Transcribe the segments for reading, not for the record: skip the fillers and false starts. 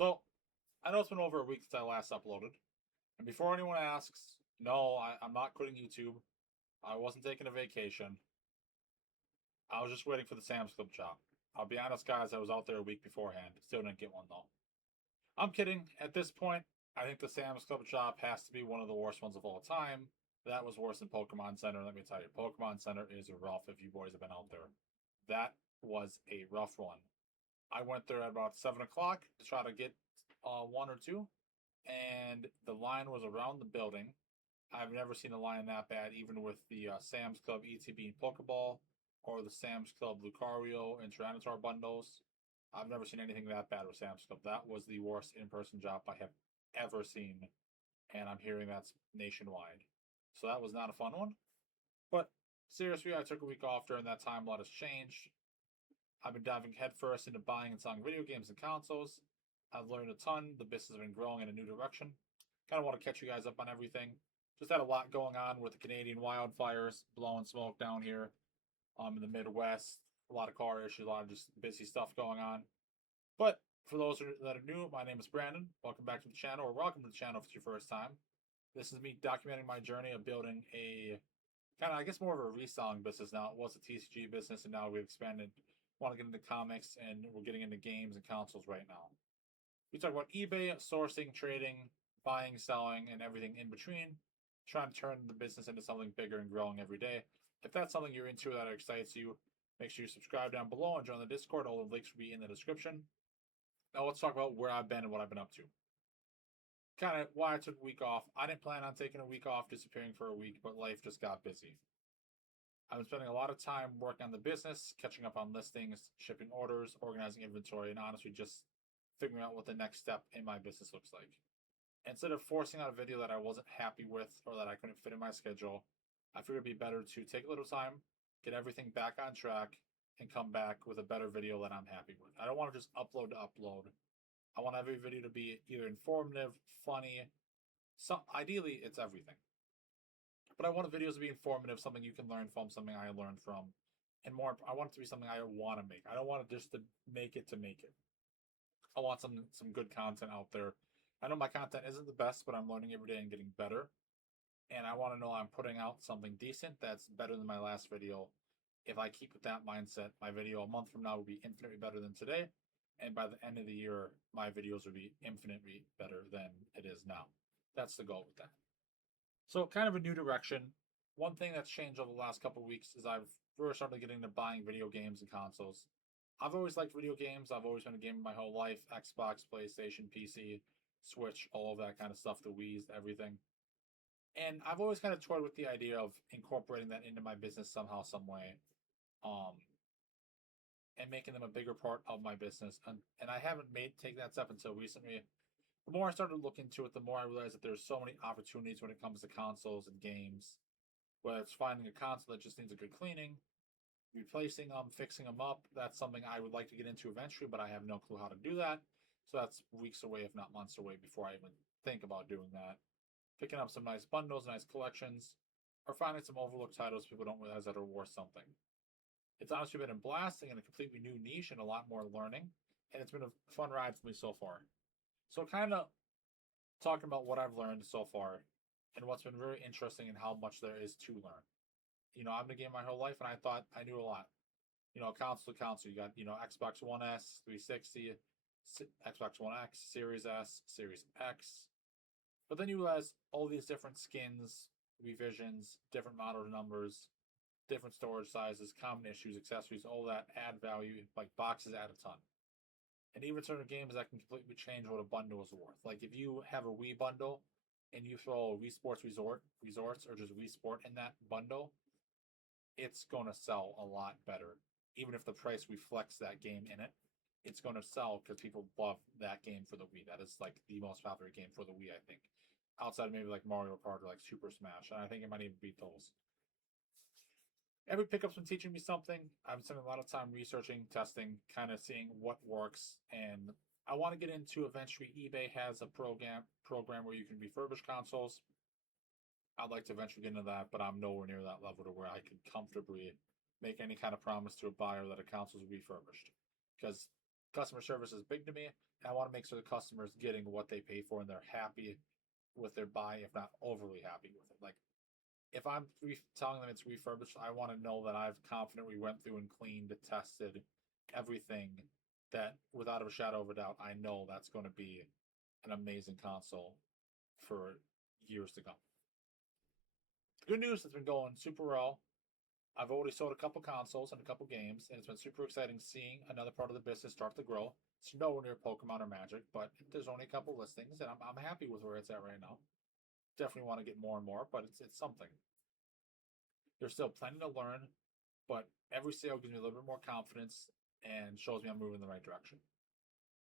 So, I know it's been over a week since I last uploaded. And before anyone asks, no, I'm not quitting YouTube. I wasn't taking a vacation. I was just waiting for the Sam's Club job. I'll be honest, guys, I was out there a week beforehand. Still didn't get one, though. I'm kidding. At this point, I think the Sam's Club job has to be one of the worst ones of all time. That was worse than Pokemon Center, let me tell you. Pokemon Center is rough if you boys have been out there. That was a rough one. I went there at about 7 o'clock to try to get one or two, and the line was around the building. I've never seen a line that bad, even with the Sam's Club ETB and Pokeball, or the Sam's Club Lucario and Tyranitar bundles. I've never seen anything that bad with Sam's Club. That was the worst in-person job I have ever seen, and I'm hearing that's nationwide. So that was not a fun one. But seriously, I took a week off during that time. A lot has changed. I've been diving headfirst into buying and selling video games and consoles. I've learned a ton. The business has been growing in a new direction. Kind of want to catch you guys up on everything. Just had a lot going on with the Canadian wildfires, blowing smoke down here in the Midwest. A lot of car issues, a lot of just busy stuff going on. But for those that are new, my name is Brandon. Welcome back to the channel, or welcome to the channel if it's your first time. This is me documenting my journey of building a kind of, I guess, more of a reselling business now. It was a TCG business, and now we've expanded. Want to get into comics, and we're getting into games and consoles right now. We talk about eBay, sourcing, trading, buying, selling, and everything in between. Trying to turn the business into something bigger and growing every day. If that's something you're into that excites you, make sure you subscribe down below and join the Discord. All the links will be in the description. Now let's talk about where I've been and what I've been up to. Kind of why I took a week off. I didn't plan on taking a week off, disappearing for a week, but life just got busy. I've been spending a lot of time working on the business, catching up on listings, shipping orders, organizing inventory, and honestly just figuring out what the next step in my business looks like. Instead of forcing out a video that I wasn't happy with or that I couldn't fit in my schedule, I figured it'd be better to take a little time, get everything back on track, and come back with a better video that I'm happy with. I don't want to just upload to upload. I want every video to be either informative, funny. Ideally, it's everything. But I want the videos to be informative, something you can learn from, something I learned from, and more. I want it to be something I want to make. I don't want it just to make it to make it. I want some good content out there. I know my content isn't the best, but I'm learning every day and getting better. And I want to know I'm putting out something decent that's better than my last video. If I keep with that mindset, my video a month from now will be infinitely better than today. And by the end of the year, my videos will be infinitely better than it is now. That's the goal with that. So kind of a new direction. One thing that's changed over the last couple of weeks is I've first started getting into buying video games and consoles. I've always liked video games. I've always been a gamer my whole life. Xbox, PlayStation, PC, Switch, all of that kind of stuff, the Wii's, everything. And I've always kind of toyed with the idea of incorporating that into my business somehow, some way, um, and making them a bigger part of my business. And I haven't taken that step until recently. The more I started to look into it, the more I realized that there's so many opportunities when it comes to consoles and games. Whether it's finding a console that just needs a good cleaning, replacing them, fixing them up. That's something I would like to get into eventually, but I have no clue how to do that. So that's weeks away, if not months away, before I even think about doing that. Picking up some nice bundles, nice collections, or finding some overlooked titles people don't realize that are worth something. It's honestly been a blast and a completely new niche and a lot more learning, and it's been a fun ride for me so far. So kind of talking about what I've learned so far and what's been very interesting and how much there is to learn. I've been a gamer my whole life and I thought I knew a lot. Console to console, you got, Xbox One S, 360, Xbox One X, Series S, Series X. But then you realize all these different skins, revisions, different model numbers, different storage sizes, common issues, accessories, all that add value, like boxes add a ton. And even certain games that can completely change what a bundle is worth. Like if you have a Wii bundle and you throw Wii Sports Resorts or just Wii Sport in that bundle, it's going to sell a lot better. Even if the price reflects that game in it, it's going to sell because people love that game for the Wii. That is like the most popular game for the Wii, I think. Outside of maybe like Mario Kart or like Super Smash. And I think it might even beat those. Every pickup's been teaching me something. I've been spending a lot of time researching, testing, kind of seeing what works. And I want to get into eventually eBay has a program where you can refurbish consoles. I'd like to eventually get into that, but I'm nowhere near that level to where I could comfortably make any kind of promise to a buyer that a console is refurbished. Because Customer service is big to me, and I want to make sure the customer is getting what they pay for and they're happy with their buy, if not overly happy with it. Like, if I'm telling them it's refurbished, I want to know that I've confidently went through and cleaned, tested everything, that without a shadow of a doubt, I know that's going to be an amazing console for years to come. The good news, has been going super well. I've already sold a couple consoles and a couple games, and it's been super exciting seeing another part of the business start to grow. It's nowhere near Pokemon or Magic, but there's only a couple listings, and I'm happy with where it's at right now. Definitely want to get more and more, but it's something. There's still plenty to learn, but every sale gives me a little bit more confidence and shows me I'm moving in the right direction.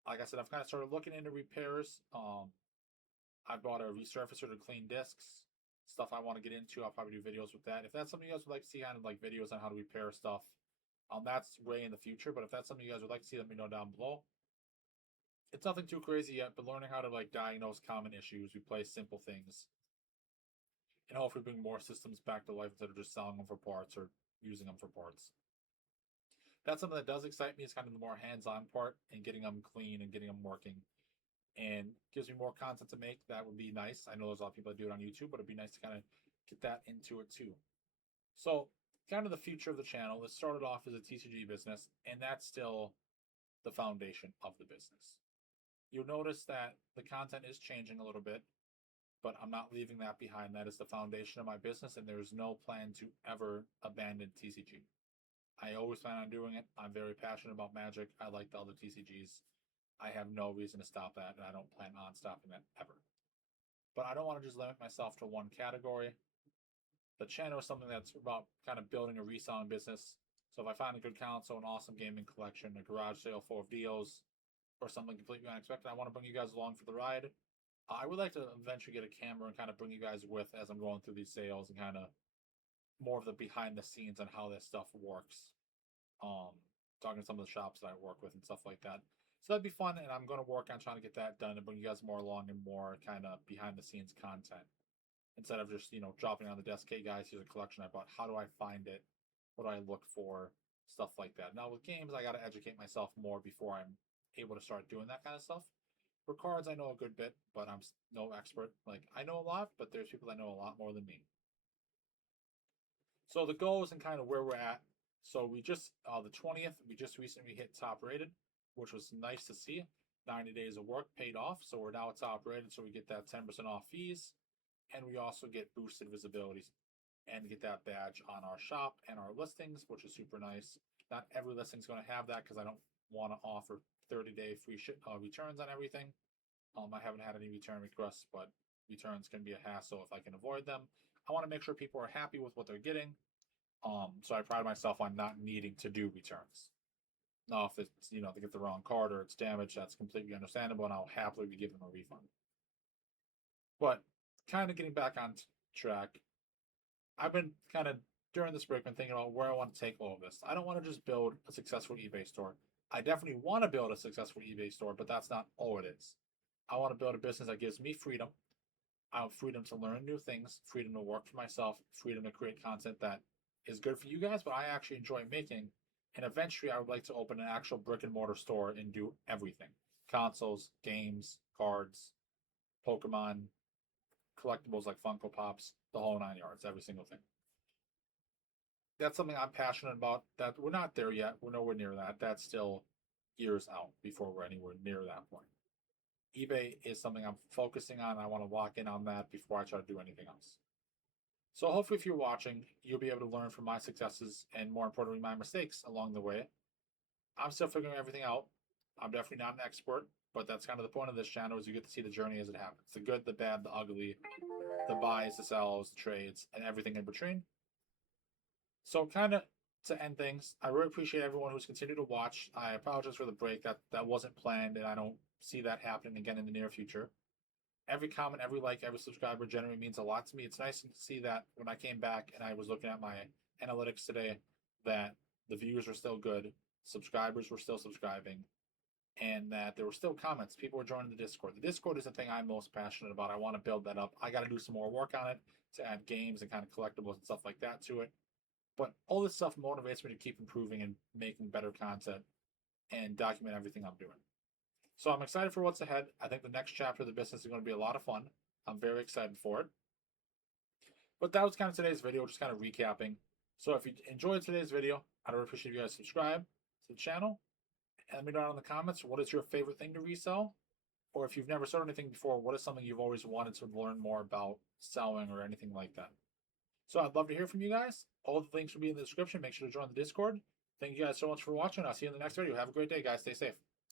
Like I said, I've kind of started looking into repairs. I bought a resurfacer to clean discs. Stuff I want to get into, I'll probably do videos with that. If that's something you guys would like to see, kind of like videos on how to repair stuff, that's way in the future. But if that's something you guys would like to see, let me know down below. It's nothing too crazy yet, but learning how to like diagnose common issues, replace simple things, and hopefully bring more systems back to life instead of just selling them for parts or using them for parts. That's something that does excite me, is kind of the more hands-on part and getting them clean and getting them working, and gives me more content to make. That would be nice. I know there's a lot of people that do it on YouTube, but it'd be nice to kind of get that into it too. So, kind of the future of the channel. This started off as a TCG business, and that's still the foundation of the business. You'll notice that the content is changing a little bit, but I'm not leaving that behind. That is the foundation of my business, and there's no plan to ever abandon TCG. I always plan on doing it. I'm very passionate about Magic. I like the other TCGs. I have no reason to stop that, and I don't plan on stopping that ever. But I don't want to just limit myself to one category. The channel is something that's about kind of building a reselling business. So if I find a good console, an awesome gaming collection, a garage sale full of deals, or something completely unexpected, I want to bring you guys along for the ride. I would like to eventually get a camera and kind of bring you guys with as I'm going through these sales, and kind of more of the behind the scenes on how this stuff works. Talking to some of the shops that I work with and stuff like that. So that'd be fun, and I'm going to work on trying to get that done and bring you guys more along and more kind of behind the scenes content. Instead of just, dropping on the desk, hey guys, here's a collection I bought. How do I find it? What do I look for? Stuff like that. Now with games, I got to educate myself more before I'm able to start doing that kind of stuff. For cards, I know a good bit, but I'm no expert. Like, I know a lot, but there's people that know a lot more than me. So the goals and kind of where we're at. So we just, the 20th, we just recently hit top rated, which was nice to see. 90 days of work paid off. So we're now top rated, so we get that 10% off fees. And we also get boosted visibility and get that badge on our shop and our listings, which is super nice. Not every listing is going to have that, because I don't want to offer 30-day free returns on everything. I haven't had any return requests, but returns can be a hassle if I can avoid them. I want to make sure people are happy with what they're getting. So I pride myself on not needing to do returns. Now, if it's, they get the wrong card or it's damaged, that's completely understandable, and I'll happily be giving them a refund. But kind of getting back on track, I've been kind of, during this break, been thinking about where I want to take all of this. I don't want to just build a successful eBay store. I definitely want to build a successful eBay store, but that's not all it is. I want to build a business that gives me freedom. I have freedom to learn new things, freedom to work for myself, freedom to create content that is good for you guys, but I actually enjoy making. And eventually, I would like to open an actual brick and mortar store and do everything: consoles, games, cards, Pokemon, collectibles like Funko Pops, the whole 9 yards, every single thing. That's something I'm passionate about. That we're not there yet. We're nowhere near that. That's still years out before we're anywhere near that point. eBay is something I'm focusing on. I want to lock in on that before I try to do anything else. So hopefully, if you're watching, you'll be able to learn from my successes and, more importantly, my mistakes along the way. I'm still figuring everything out. I'm definitely not an expert, but that's kind of the point of this channel, is you get to see the journey as it happens. The good, the bad, the ugly, the buys, the sells, the trades, and everything in between. So kind of to end things, I really appreciate everyone who's continued to watch. I apologize for the break. That wasn't planned, and I don't see that happening again in the near future. Every comment, every like, every subscriber generally means a lot to me. It's nice to see that when I came back and I was looking at my analytics today, that the views were still good, subscribers were still subscribing, and that there were still comments. People were joining the Discord. The Discord is the thing I'm most passionate about. I want to build that up. I got to do some more work on it to add games and kind of collectibles and stuff like that to it. But all this stuff motivates me to keep improving and making better content. and document everything I'm doing. So I'm excited for what's ahead. I think the next chapter of the business is going to be a lot of fun. I'm very excited for it. But that was kind of today's video, just kind of recapping. So if you enjoyed today's video, I'd really appreciate if you guys subscribe to the channel. And let me know down in the comments, what is your favorite thing to resell? Or if you've never sold anything before, what is something you've always wanted to learn more about selling or anything like that? So I'd love to hear from you guys. All the links will be in the description. Make sure to join the Discord. Thank you guys so much for watching. I'll see you in the next video. Have a great day, guys. Stay safe.